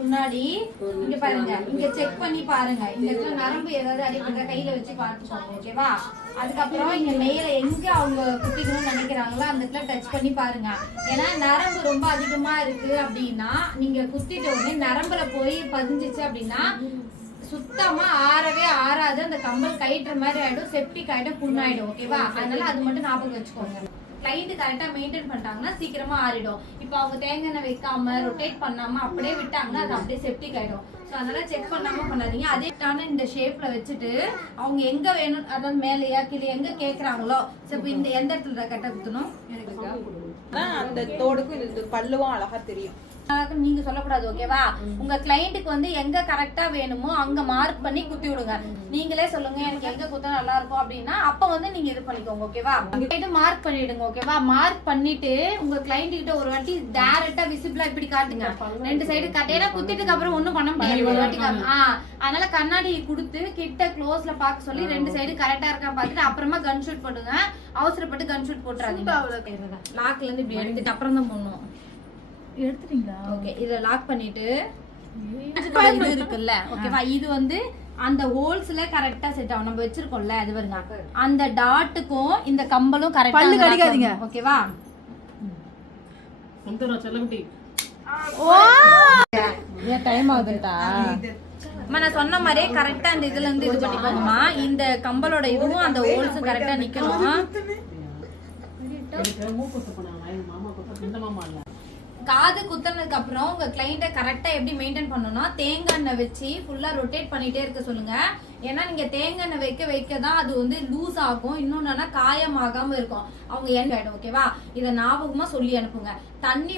முன்னாடி இங்க பாருங்க, இங்க செக் பண்ணி பாருங்க. இந்த இடத்துல நரம்பு ஏதாவது அடிபட்ட கையில வச்சு பார்த்துக்கோங்க, ஓகேவா? அதுக்கப்புறம் இங்க மேல எங்க அவங்க குத்திக்கணும்னு நினைக்கிறாங்களோ அந்த இடத்துல டச் பண்ணி பாருங்க. ஏன்னா நரம்பு ரொம்ப அதிகமா இருக்கு அப்படின்னா நீங்க குத்திட்ட உடனே நரம்புல போய் பதிஞ்சிச்சு அப்படின்னா சுத்தமா ஆறவே ஆறாது. அந்த கம்பல் கயிற்ற மாதிரி ஆயிடும், செப்டிக் ஆயிடும், புண்ணாயிடும், ஓகேவா? அதனால அது மட்டும் ஞாபகம் வச்சுக்கோங்க. கிளைண்ட் கரெக்டா மெயின்டைன் பண்ணிட்டாங்கன்னா சீக்கிரமா ஆறிடும். இப்போ அவங்க தேங்காய் எண்ணெய் வைக்காம ரொட்டேட் பண்ணாம அப்படியே விட்டாங்கன்னா அது அப்படியே செப்டிக் ஆயிடும். ஸோ அதனால செக் பண்ணாம பண்ணாதீங்க. அதே இந்த ஷேப்ல வச்சுட்டு அவங்க எங்க வேணும், அதாவது மேலையா கீழே எங்க கேக்குறாங்களோ, இப்போ இந்த எந்த இடத்துல கட்ட குத்தணும் அந்த தோடுக்கும் இது பல்லுவும் அழகா தெரியும். நீங்க சொல்லக்கூடாது, ஓகேவா? உங்க கிளைண்ட்டுக்கு வந்து எங்க கரெக்டா வேணுமோ அங்க மார்க் பண்ணி குத்தி விடுங்க. நீங்களே சொல்லுங்க எனக்கு எங்க குத்த நல்லா இருக்கும் அப்படின்னா அப்ப வந்து நீங்க இது பண்ணிக்கோங்க, ஓகேவா? மார்க் பண்ணிடுங்க, ஓகேவா? மார்க் பண்ணிட்டு உங்க கிளைண்ட் கிட்ட ஒரு வாட்டி டைரக்டா விசிபிளா இப்படி காட்டுங்க. 2 சைடு காட்டு. ஏன்னா குத்திட்டுக்கு அப்புறம் ஒண்ணும் பண்ண முடியாது, ஒரு வாட்டி அதனால கண்ணாடி கொடுத்து கிட்ட க்ளோஸ்ல பாக்க சொல்லி 2 சைடு கரெக்டா இருக்கா பாத்துட்டு அப்புறமா கன் ஷூட் பண்ணுங்க. அவசரப்பட்டு கன் ஷூட் போட்டுறாதீங்க. லாக்ல இருந்து இப்படி எடுத்துட்டு அப்புறம் தான் போடணும். எடுத்துட்டீங்களா? ஓகே, இத லாக் பண்ணிட்டு இது இருக்குல்ல, ஓகேவா? இது வந்து அந்த ஹோல்ஸ்ல கரெக்ட்டா செட் ஆகும். நம்ம வச்சிருக்கோம்ல அது வருங்க. அந்த டாட்டுக்கும் இந்த கம்பலும் கரெக்ட்டா பல்லு கடிக்காதீங்க, ஓகேவா? வந்துறா செல்லகுட்டி. ஓ ஏன் டைம் ஆகுதுடா? நான் சொன்ன மாதிரியே கரெக்டா அந்த இதுல இருந்து இது பண்ணிக்கோங்கம்மா. இந்த கம்பலோட இதுவும் அந்த ஹோல்ஸும் கரெக்டா நிக்கணும். காது குத்துனதுக்கு அப்புறம் உங்க கிளைண்ட கரெக்டா எப்படி மெயின்டைன் பண்ணணும்னா தேங்காய் எண்ணெய் வச்சு ஃபுல்லா ரொட்டேட் பண்ணிட்டே இருக்க சொல்லுங்க. ஏன்னா நீங்க தேங்காய் எண்ணெய் வைக்க தான் அது வந்து லூஸ் ஆகும். இன்னொன்னா காயம் ஆகாம இருக்கும். அவங்க எண்ணெய் ஆயிடும், ஓகேவா? இதை ஞாபகமா சொல்லி அனுப்புங்க. தண்ணி